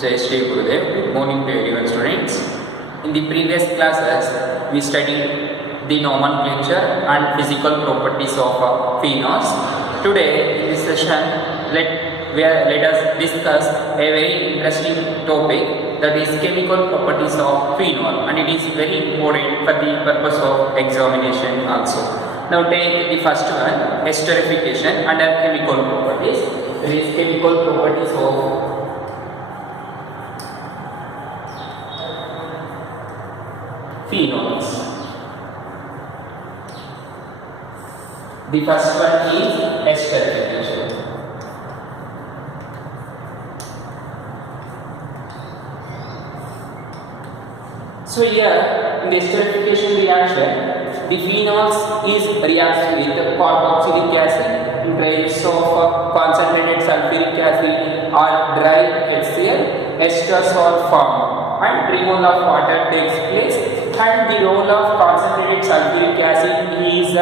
Jai Shri Gurudev. Good morning to everyone, students. In the previous classes, we studied the nomenclature and physical properties of phenols. Today, in this session, let us discuss a very interesting topic, that is chemical properties of phenol, and it is very important for the purpose of examination also. Now take the first one, esterification under chemical properties. There is chemical properties of phenols. The first one is esterification. So here in the esterification reaction, the phenols is reacts with carboxylic acid in presence of concentrated sulfuric acid or dry HCl, esters are formed and removal of water takes place, and the role of concentrated sulfuric acid is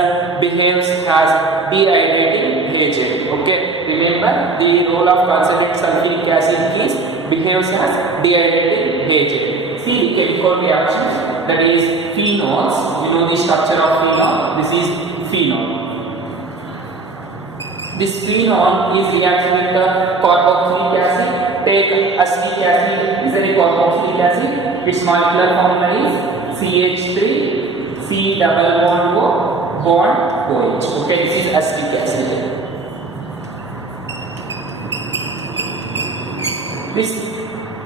behaves as dehydrating agent. Okay, remember the role of concentrated sulfuric acid is behaves as dehydrating agent. See the chemical reaction, that is phenols. You know the structure of phenol. This is phenol. This phenol is reacting with the carboxylic acid. Take acetic acid is a carboxylic acid. Its molecular formula is CH3 C double bond O bond OH. Okay, this is acetic acid. This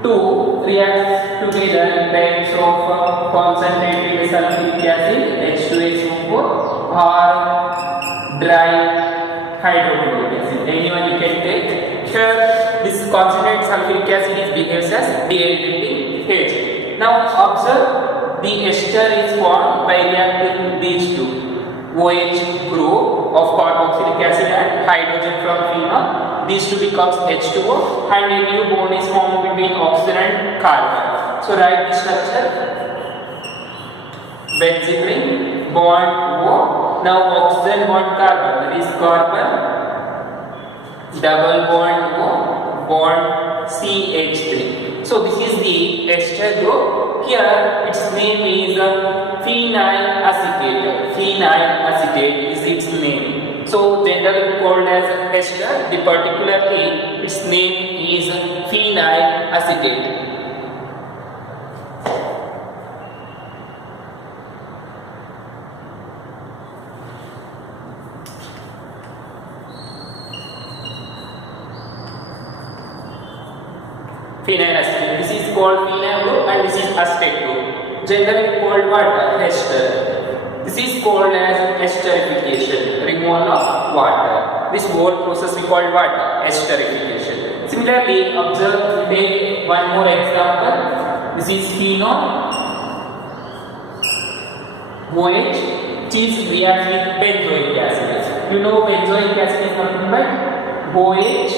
two react together in presence of concentrated sulfuric acid H2SO4 or dry hydrochloric acid. Anyone you can take. Here this concentrated sulfuric acid behaves as dehydrating agent. Now observe the ester is formed by reacting these two, OH group of carboxylic acid and hydrogen from phenol. These two becomes H2O and a new bond is formed between oxygen and carbon. So write the structure. Benzene ring, bond O. Now oxygen bond carbon, that is carbon double bond O, bond CH3. So this is the ester group. Here its name is phenyl acetate. Phenyl acetate is its name. So generally called as ester, the particularly its name is phenyl acetate. Phenyl acetate. This is called phenyl group and this is acetate group. Generally called what? Ester. This is called as esterification, removal of water. This whole process we call what? Esterification. Similarly, observe, take one more example. This is phenol, OH, which is reacts with benzoic acid. You know benzoic acid is nothing but OH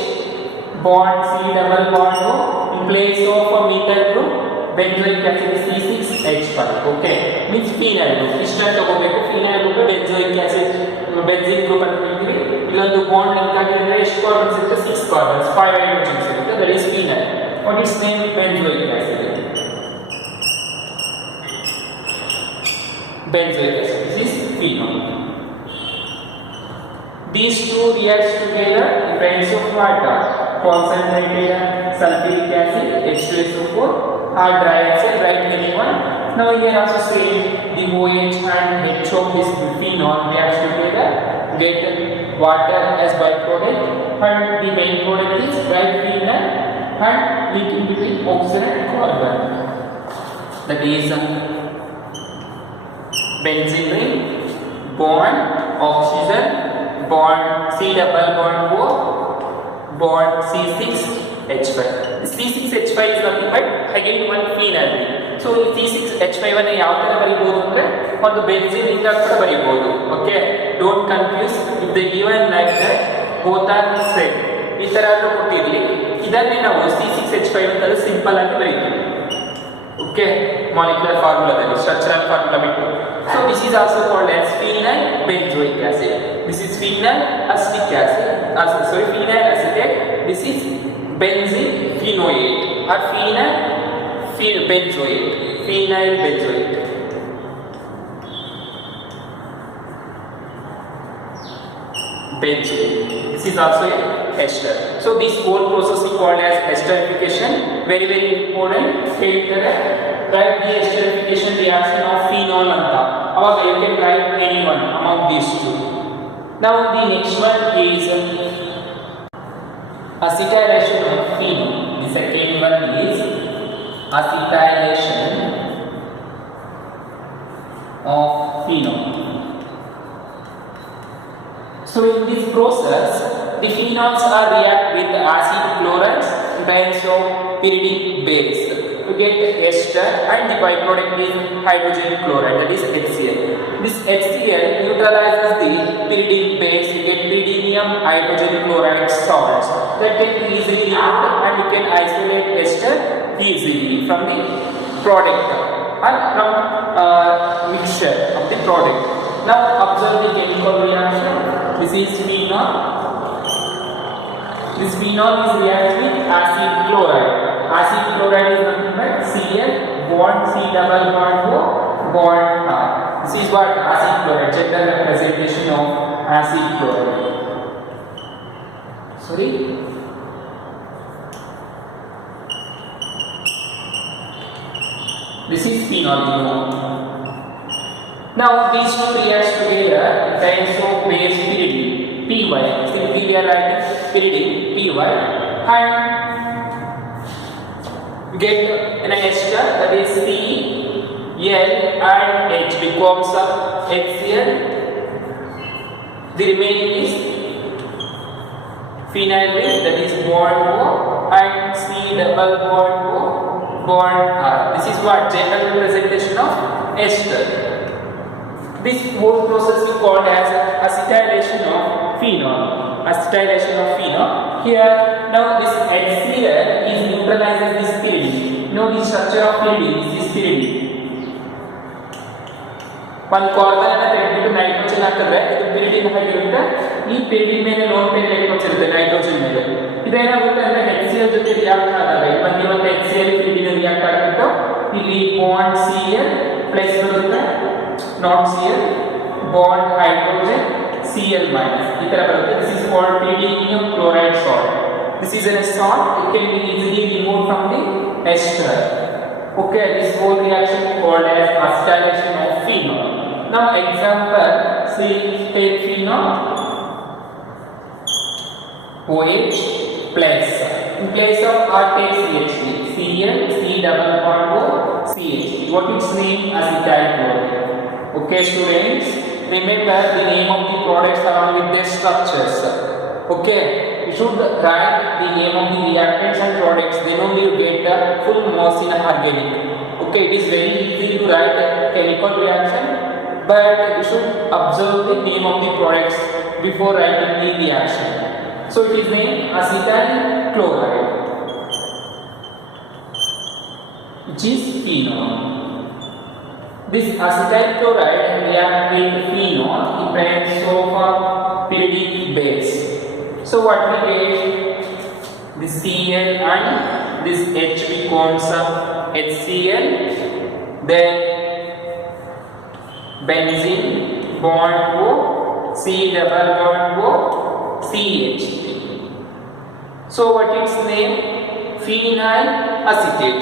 bond C double bond O in place of a methyl group. Benzoic acid is C6H5. Okay, means phenyl group. Iಷ್ಟ ತಗೋಬೇಕು phenyl group benzoic acid benzene group ಅಂತ ಹೇಳ್ತೀವಿ. ಇಲ್ಲೊಂದು bond link ಆಗಿದ್ರೆ ಎಷ್ಟು carbons ಇರುತ್ತೆ? 6 carbons, 5 hydrogens ಇರುತ್ತೆ. That is phenyl. What is name? Benzoic acid. Benzoic acid. This is phenol. These two react together in presence of water. Concentrated sulfuric acid H2SO4 or dry acid, write anyone. Now here also say the OH and H of this phenol reacts together, get water as byproduct, and the main product is dry phenol and linking between oxygen and carbon. That is benzene ring, bond, oxygen, bond C double bond O, bond C6H5. C6H5 is nothing but again one phenyl ring. So C6H5 ಅನ್ನು ಯಾವ ತರ ಬರಿಬಹುದು ಅಂದ್ರೆ ಒಂದು benzene ಇಂದ ಕೂಡ ಬರಿಬಹುದು. Okay, don't confuse if they given like that both are same. ಈ ತರ ಕೊಟ್ಟಿರಲಿ, ಇದನ್ನೇ ನಾವು C6H5 ಅಂತ ಸಿಂಪಲ್ ಆಗಿ ಬರೀತೀವಿ. ಓಕೆ, ಮಾಲಿಕ್ಯುಲರ್ ಫಾರ್ಮುಲಾದಲ್ಲಿ ಸ್ಟ್ರಕ್ಚರಲ್ ಫಾರ್ಮುಲಾ ಬಿಟ್ಟು. So this is also called as phenyl benzoic acid. This is phenyl acetic acid. Phenyl acetate. This is benzene phenoate. or phenyl benzoate. Phenyl benzoate. Benzoate. This is also a ester. So this whole process is called as esterification. Very important. Write the esterification reaction of phenol anta. Or you can write any one among these two. Now the next one is acetylation of phenol. The second one is acetylation of phenol. So in this process, the phenols are react with acid chlorides in terms of pyridic base to get ester, and the byproduct is hydrogen chloride, that is HCl. This HCl neutralizes the pyridic base to get pyridinium hydrogen chloride salts that can be easily removed, and you can isolate ester easily from the product or from mixture of the product. Now observe the chemical reaction. This is phenol. This phenol is reacting with acid chloride. Acid chloride is nothing but Cl bond C double bond O bond R. This is what acid chloride, general representation of acid chloride. Sorry. This is phenol. Now these two react together in terms of base pyridine Py. Simply we are writing pyridine Py and get an ester, that is C, L and H becomes HCl. The remaining is phenyl ring, that is bond O, and C double bond O bond R. This is what general representation of ester. This whole process is called as acetylation of phenol. Acetylation of phenol. Here, now this HCl is neutralizes this pyridine. Now the structure of pyridine is this pyridine. One carbon and a nitrogen ಹಾಕಿದ್ರೆ ಇದು pyridine ಆಗಿರುತ್ತೆ. ಈ pyridine ಮೇಲೆ lone pair electrons ಇರುತ್ತೆ nitrogen ಮೇಲೆ. ಇದೇನಾಗುತ್ತೆ ಅಂದ್ರೆ HCl ಜೊತೆ react ಆದಾಗ ಇವತ್ತು HCl pyridine ರಿಯಾಕ್ಟ್ ಆಗಿಬಿಟ್ಟು ಇಲ್ಲಿ ಬಾಂಡ್ Cl ಪ್ಲಸ್ ಬರುತ್ತೆ not Cl bond hydrogen Cl minus. This is called pyridinium chloride salt. This is a salt. It can be easily removed from the ester. Okay, this whole reaction is called as acetylation of phenol. Now example, say take phenol OH plus. In place of R take CH, Cl C double bond O CH. What its name? Acetyl chloride. Okay students, remember the name of the products along with their structures. Okay, you should write the name of the reactants and products, then only you get the full mass in organic. Okay, it is very easy to write a chemical reaction, but you should observe the name of the products before writing the reaction. So it is named acetyl chloride, which is phenol. This acetyl chloride reacts with phenol in presence of pyridic base. So what we get? This Cl and this H becomes HCl. Then benzene bond O, C double bond O, CH. So what its name? Phenyl acetate.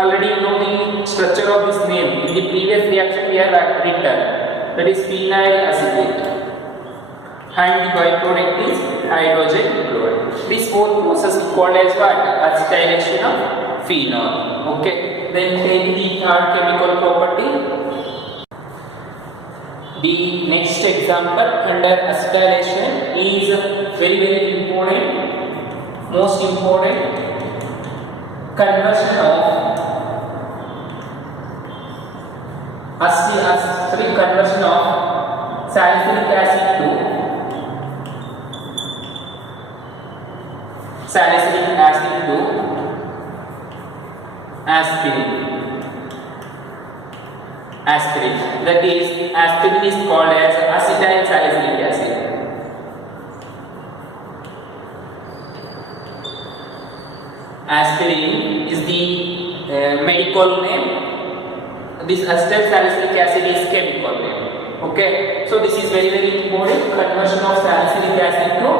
Already you know the structure of this name. In the previous reaction we have written, that is phenyl acetate, and the byproduct is hydrogen chloride. This whole process is called as what? Acetylation of phenol. Okay, then take the third chemical property. The next example under acetylation is very important, most important, conversion of conversion of salicylic acid to aspirin. That is, aspirin is called as acetyl salicylic acid. Aspirin is the medical name. This acetyl salicylic acid is chemical name. Okay, so this is very important. Conversion of salicylic acid to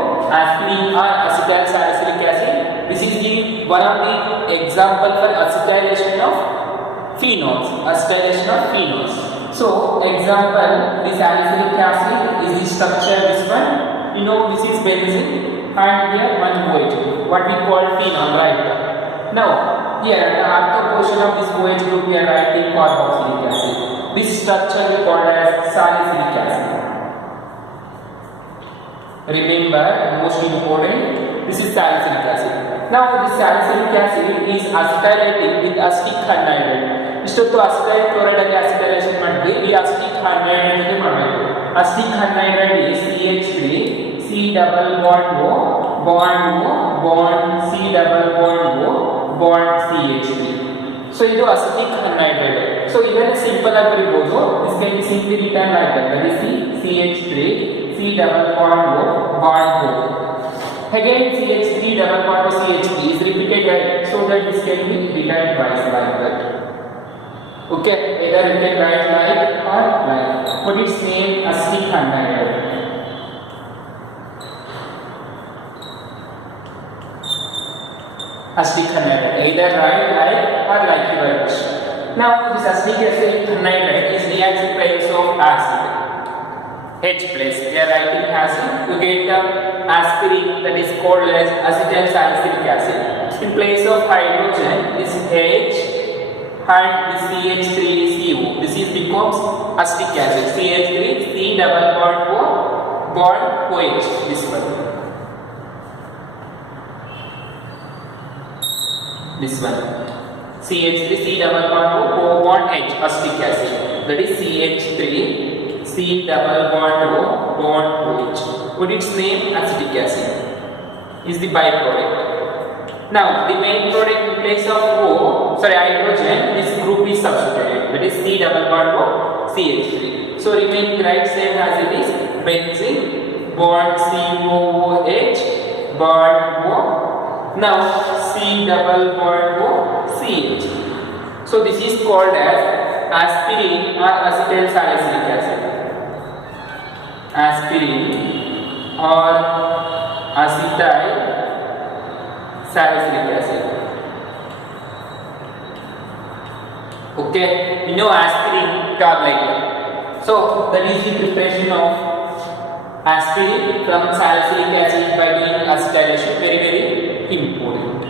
aspirin or acetyl salicylic acid. This is the one of the example for acetylation of phenols. Acetylation of phenols. So example, the salicylic acid is the structure. This one, you know, this is benzene, and here one OH, what we call phenol, right? Now here the after portion of this OH group we are writing carboxylic acid. This structure we call as salicylic acid. Remember, most important, this is salicylic acid. Now this salicylic acid is acetylating with acetic anhydride. ಇಷ್ಟೊತ್ತು acetyl chloride ಆಗಿ acetylation ಮಾಡಿದ್ವಿ. ಈ acetic anhydride ಜೊತೆ ಮಾಡಬೇಕು. Acetic anhydride is CH3 C double bond O bond O bond C double bond O bond CH3. So ಇದು acetic ಅನೈಡ್ರೈಡ್. So ಇದನ್ನ simple ಆಗಿ ಬರೆಯಬಹುದು. This can be simply written like that. That is CH3 C double bond O bond O. Again CH3 double bond O CH3 is repeated right, so that this can be written twice like that. Okay, either you can write like or like. But its name acetic anhydride. Acetic anhydride. Either write like or like you wish. Now this acetic anhydride is reacts in place of acid. H plus. We are writing acid. You get the aspirin, that is called as acetyl salicylic acid. In place of hydrogen, this H and this CH3CO. This is becomes acetic acid. CH3 C double bond O bond OH. This one. This one. CH3 C double bond O bond H acetic acid. That is CH3 C double bond O bond OH. What its name? Acetic acid. Is the byproduct. Now the main product in place of hydrogen, this group is substituted. That is C double bond O CH3. So remaining right same as it is benzene bond COOH bond O. Now C double bond O CH. So this is called as aspirin or acetyl salicylic acid. Aspirin or acetyl salicylic acid. Okay, we know aspirin like that. So that is the preparation of aspirin from salicylic acid by doing acetylation. Very important.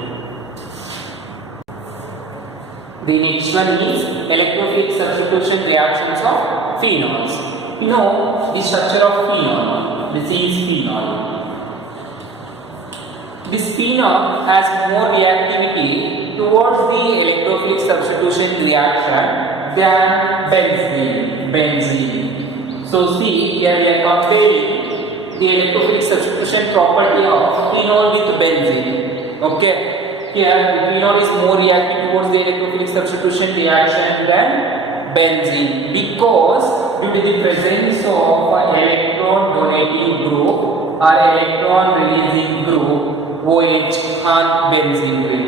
The next one is electrophilic substitution reactions of phenols. You know the structure of phenol. This is phenol. This phenol has more reactivity towards the electrophilic substitution reaction than benzene. So see, here we are comparing the electrophilic substitution property of phenol with benzene. Okay, here the phenol is more reactive towards the electrophilic substitution reaction than benzene because due to the presence of an electron donating group or electron releasing group OH on benzene ring.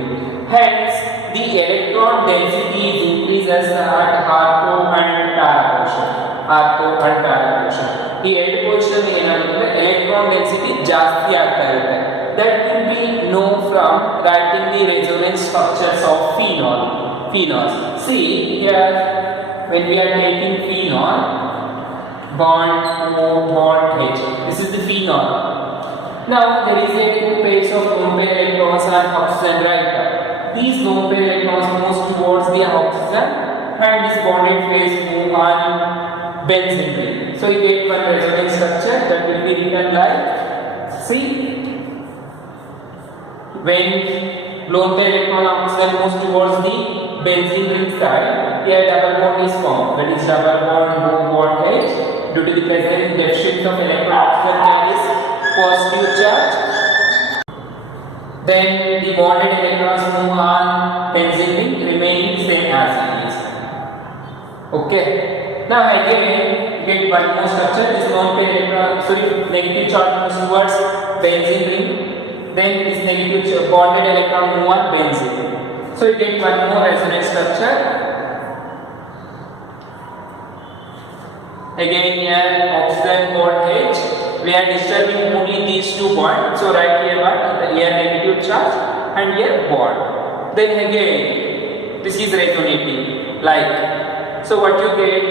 Hence, the electron density increases at ortho and para portion. ಈ ಎರಡು position ಏನಾಗುತ್ತೆ electron density ಜಾಸ್ತಿ ಆಗ್ತಾ ಇರುತ್ತೆ. That will be known from writing the resonance structures of phenols. See here, when we are taking phenol, bond O bond H. This is the phenol. Now there is a two pairs of lone pair electrons and oxygen, right? These lone pair electrons move towards the oxygen and this bonded phase move on benzene ring. So you get one resonance structure that will be written like, see, when lone pair electron oxygen moves towards the benzene ring side, here double bond is formed. That is double bond O bond H. Due to the present deficit of electron oxygen carries positive charge. Then the bonded electrons move on benzene ring remaining same as it is. Okay. Now again get one more structure. This lone pair electron, negative charge moves towards benzene ring then this negative bonded electron move on benzene. So you get one more resonance structure. Again here oxygen bond H. We are disturbing only these two bonds. So right here one, here negative charge and here bond. Then again this is resonating like. So what you get?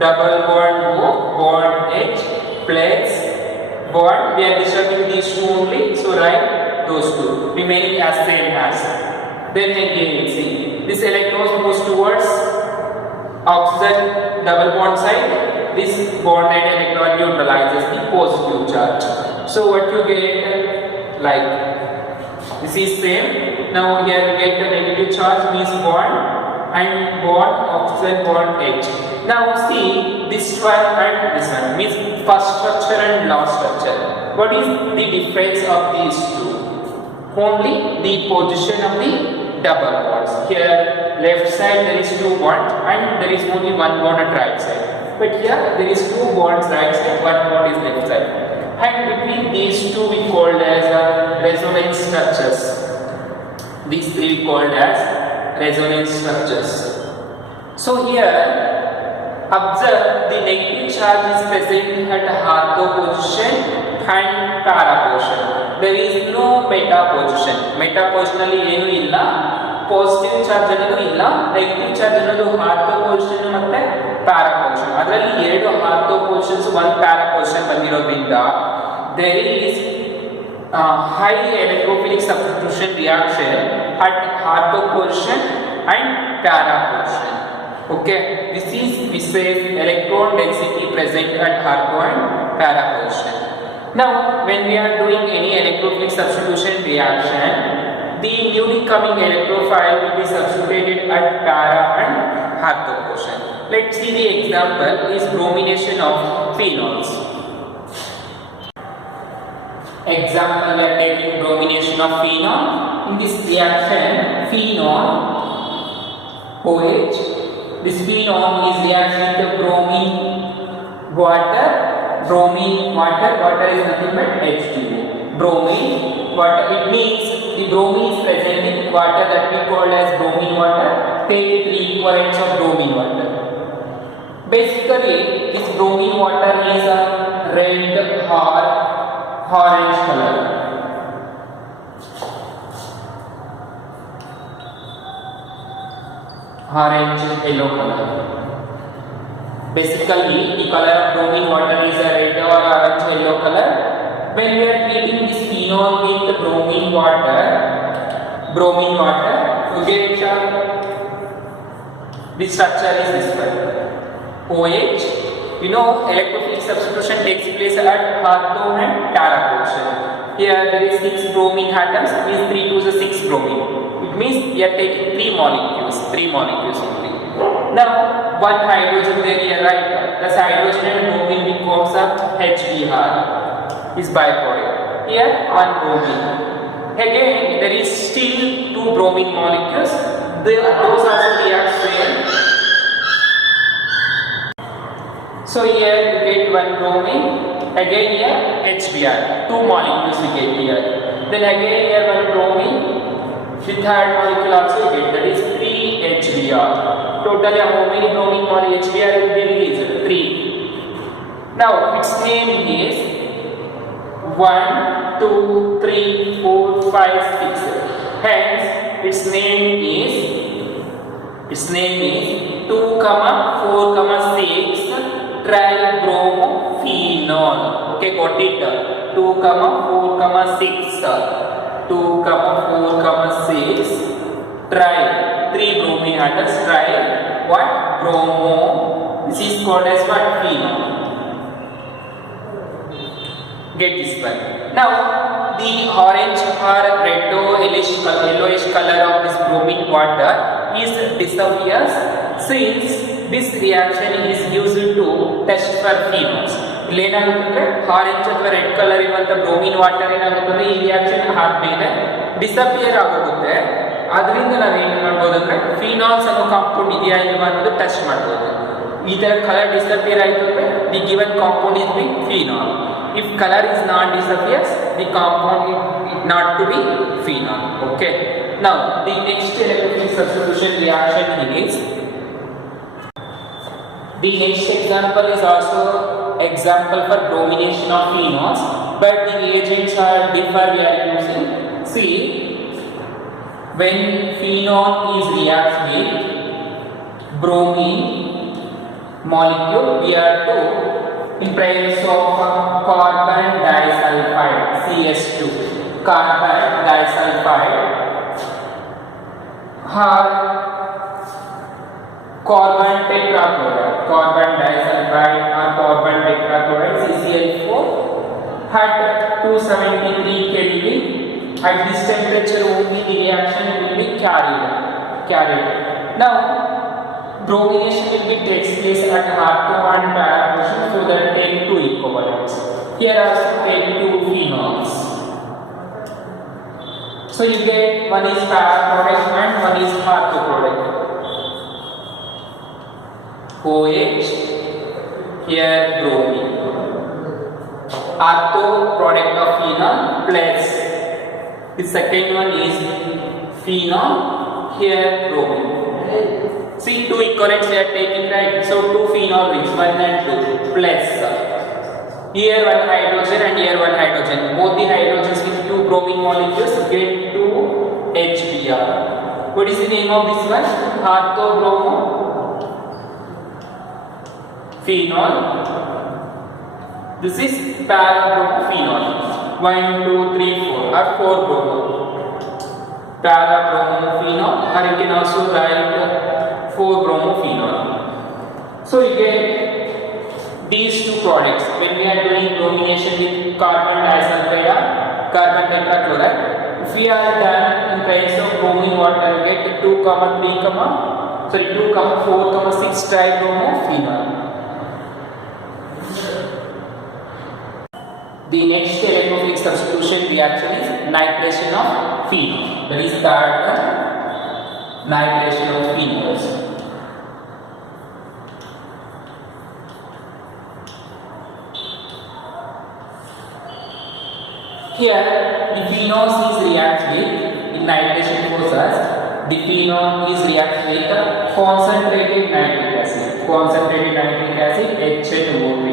Double bond O, bond H plus bond. We are disturbing these two only. So write those two. Remaining as same as. Then again see this electron moves towards oxygen double bond side. This bonded electron neutralizes the positive charge. So what you get like this is same. Now here we get the negative charge means bond and bond oxygen bond H. Now see this one and this one means first structure and last structure. What is the difference of these two? Only the position of the double bonds. Here left side there is two bonds and there is only one bond at right side. But here there is two bonds right side, one bond is left side. And between these two we called as resonance structures. These three we called as resonance structures. So here observe the negative charge is present at ortho position and para position. There is no meta position. Meta positionally ಏನು ಇಲ್ಲ, positive charge ಅನ್ನೋದು ಇಲ್ಲ, negative charge ಅನ್ನೋದು ortho position ಮತ್ತೆ para position. ಅದರಲ್ಲಿ ಎರಡು ortho positions ಒಂದು para position ಬಂದಿರೋದ್ರಿಂದ there is high electrophilic substitution reaction at ortho position and para position. Okay, this is we say electron density present at ortho and para position. Now when we are doing any electrophilic substitution reaction, the newly coming electrophile will be substituted at para and ortho position. Let's see the example is bromination of phenols. Example, we are taking bromination of phenol. In this reaction, phenol OH, this phenol is reacting with the bromine water. Bromine water, water is nothing but H2O. Bromine water, it means the bromine is present in water that we call as bromine water. Take 3 equivalents of bromine water. Basically, this bromine water is a red or orange color. Orange yellow color. Basically, the color of bromine water is a red or orange yellow color. When we are treating this phenol with bromine water, you get the structure is this one. OH. You know, electrophilic substitution takes place at ortho and para position. Here there is 6 bromine atoms, means 3 to the 6 bromine. It means we are taking 3 molecules only. Now, one hydrogen there here, right? Thus hydrogen and bromine becomes a HBr, is byproduct. Here one bromine. Again, there is still 2 bromine molecules. Those also react same. So here you get one bromine, again here HBr, 2 molecules we get here. Then again here one bromine, the third molecule also you get, that is 3 HBr. Totally how many bromine molecules HBr will be released? 3. Now its name is 1, 2, 3, 4, 5, 6. Hence its name is 2, 4, 6 tribromophenols. Okay, got it? 2, 4, 6. 2, 4, 6. Tri. 3 bromine atoms. Tri. What? Bromo. This is called as what? Phenol. Get this one. Now, the orange or yellowish color of this bromine water is disappears since this reaction is used to test for phenols. ಏನಾಗುತ್ತಂದ್ರೆ orange ಅಥವಾ red colour ಇರುವಂತ bromine water ಏನಾಗುತ್ತಂದ್ರೆ ಈ reaction ಆದ್ಮೇಲೆ disappear ಆಗೋಗುತ್ತೆ. ಅದರಿಂದ ನಾವು ಏನು ಮಾಡ್ಬೋದು ಅಂದ್ರೆ ಫಿನಾಲ್ಸ್ ಅನ್ನೋ ಕಾಂಪೌಂಡ್ ಇದೆಯಾ ಇಲ್ವಾ ಅನ್ನೋದು ಟೆಸ್ಟ್ ಮಾಡ್ಬೋದು. ಈ ತರ ಕಲರ್ ಡಿಸಪಿಯರ್ ಆಯ್ತು ಅಂದ್ರೆ the given compound is B phenol. If color is not disappears, the compound is not to be phenol. Okay. Now the next electrophilic substitution reaction is, the next example is also example for bromination of phenols, but the reagents are different. We are using, see, when phenol is reacts with bromine molecule, we are to, in presence of carbon disulfide CS2, carbon disulfide, or carbon tetrachloride, carbon disulfide or carbon tetrachloride CCl4 at 273 Kelvin. At this temperature only the reaction will be carried. Now bromination will be takes place at R2 and para portion, so that take two equivalents. Here also take two phenols. So you get one is para product and one is R2 product. OH, here bromine. Ortho product of phenol plus the second one is phenol, here bromine. See, two equivalents we are taking, right? So two phenol rings, 1 and 2 plus here one hydrogen and here one hydrogen. Both the hydrogens with two bromine molecules get two HBr. What is the name of this one? Orthobromo phenol. This is para-bromophenol. 1, 2, 3, 4 or 4 bromo. Para-bromophenol, or you can also write 4 bromophenol. So you get these two products when we are doing bromination with carbon disulfide, carbon tetrachloride. If we are done in case of bromine water, we get 2, 3, 2, 4, 6 tribromophenol. The next electrophilic substitution reaction is nitration of phenol. That is third nitration of phenols. Here the phenols is react with, in nitration process, the phenol is react with concentrated nitric acid. Concentrated nitric acid HNO3.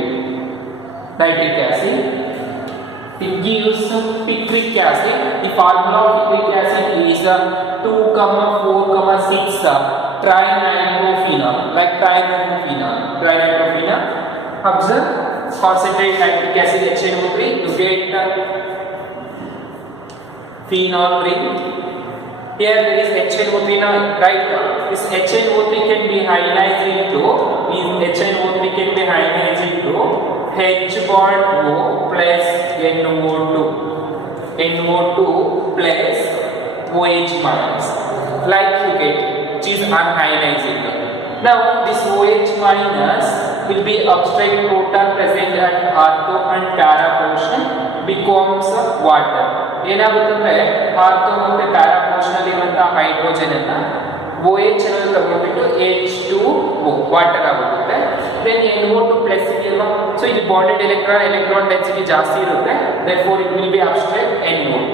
Nitric acid. It gives picric acid. The formula of picric acid is 2, 4, 6 trinitrophenol, like trinitrophenol. Observe, concentrated nitric acid HNO3 to get phenol ring. Here there is HNO3 now, right? This HNO3 can be ionized into H bond O plus NO2 plus OH minus, like you get, which is unionized. Now this OH minus will be upstrike proton present at ortho and para portion becomes water. ಏನಾಗುತ್ತಂದ್ರೆ ortho ಮತ್ತೆ para portion ಅಲ್ಲಿ ಇರುವಂತಹ hydrogen ಅನ್ನ OH ಅನ್ನು ತಗೊಂಡ್ಬಿಟ್ಟು H2O water ಆಗುತ್ತೆ. then NO2 plus ಇದೆಯಲ್ಲ, so ಇದು ಬಾಂಡೆಡ್ ಎಲೆಕ್ಟ್ರಾನ್ ಡೆನ್ಸಿಟಿ ಜಾಸ್ತಿ ಇರುತ್ತೆ, therefore it will be abstract NO2.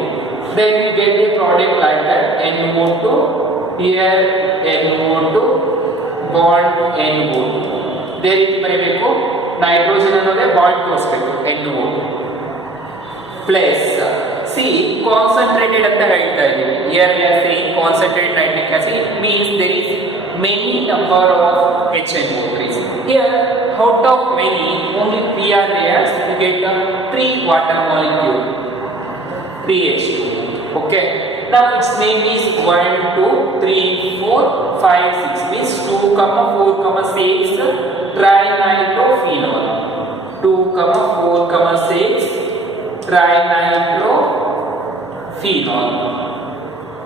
then we get the product like that, NO2 here, NO2 bond NO2. ಇದೇ ರೀತಿ ಬರೀಬೇಕು, ನೈಟ್ರೋಜನ್ ಅನ್ನೋದೇ ಬಾಂಡ್ ತೋರಿಸಬೇಕು NO2 plus see concentrated at the right time. Here we are saying concentrated nitric acid, it means there is many number of HNO3s. Here out of many only 3 are there, you get 3 water molecule, 3H2. Okay, now its name is 1, 2, 3, 4, 5, 6, means 2, 4, 6 trinitrophenol. 2, 4, 6 trinitrophenol.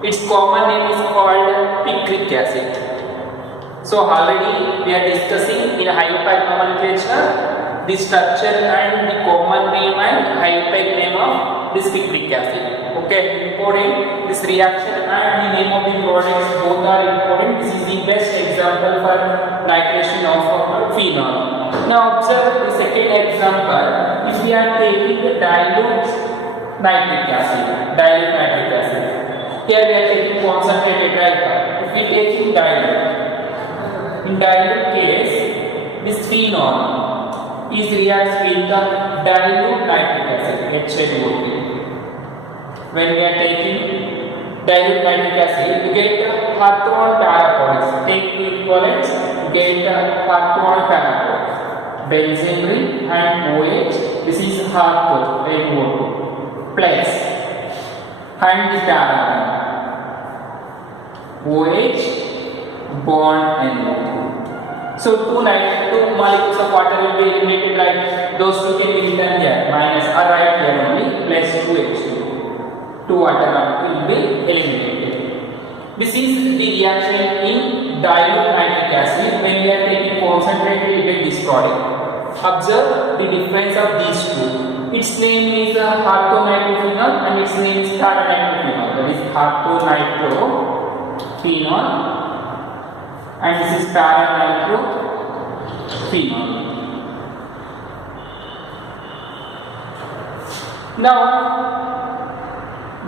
Its common name is called picric acid. So already we are discussing in high-pack nomenclature the structure and the common name and high-pack name of this picric acid. Okay, important. This reaction and the name of the products both are important. This is the best example for nitration of phenol. Now observe the second example. If we are taking the dilute nitric acid, here we are taking concentrated, right? If we taking dilute, in dilute case, this phenol is reacts with the dilute nitric acid, HNO3. When we are taking dilute nitric acid, we get hawthorne parapods. Take equivalents, get hawthorne parapods. Benzene ring and OH. This is hawthorne NO2 plus and the paramine. OH bond NO2. So two molecules of water will be eliminated, right? Those two can be written here minus or right here only plus 2H2. Two water molecules will be eliminated. This is the reaction in dilute nitric acid. When we are taking concentrated, we get this product. Observe the difference of these two. Its name is hawthornitrophenol and its name is paranitrophenol. That is hawthornitrophenol and this is paranitrophenol. Now,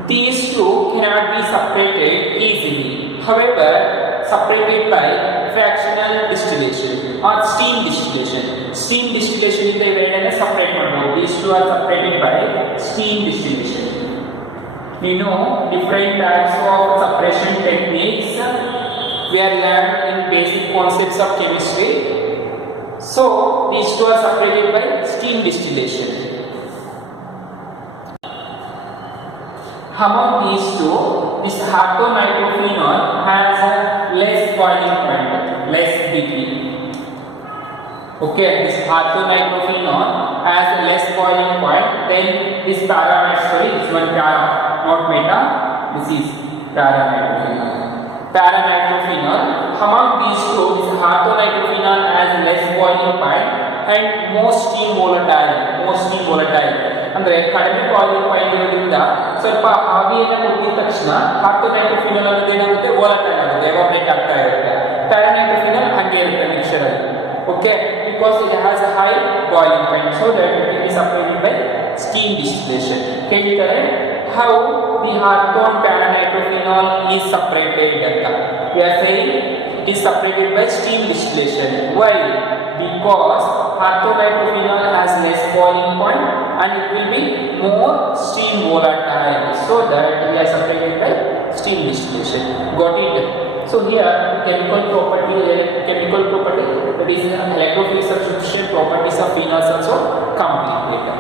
these two cannot be separated easily. However, separated by fractional distillation or steam distillation. Steam distillation is the event separate one. These two are separated by steam distillation. We know different types of separation techniques. We are learned in basic concepts of chemistry. So these two are separated by steam distillation. Among these two, this hawthornitrophenol has a less boiling point, less degree. Okay, this hawthornitrophenol has a less boiling point than this paranitrophenol. This one para, not meta. This is paranitrophenol. Paranitrophenol. Among these two, this hawthornitrophenol has less boiling point and more steam volatile. ಅಂದ್ರೆ ಕಡಿಮೆ boiling point ಇರೋದ್ರಿಂದ ಸ್ವಲ್ಪ ಆವಿಯನ್ನು ಕೊಟ್ಟಿದ ತಕ್ಷಣ ಹawthornitrophenol ಅನ್ನೋದು ಏನಾಗುತ್ತೆ volatile ಆಗುತ್ತೆ, ಎವಾಪರೇಟ್ ಆಗ್ತಾ ಇರುತ್ತೆ. ಪ್ಯಾರಾನೈಟ್ರೋಫಿನಲ್ ಹಾಗೆ ಇರುತ್ತೆ ಮಿಕ್ಸ್ಚರ್ ಅಲ್ಲಿ. Okay, because it has a high boiling point, so that it is separated by steam distillation. ಕೇಳ್ತಾರೆ how the hawthorne paranitrophenol is separated ಅಂತ. We are saying it is separated by steam distillation. Why? Because hawthornitrophenol has less boiling point and it will be more steam volatile, so that we are separated by steam distillation. Got it? So here chemical property that is electrophilic substitution properties of phenols also completed.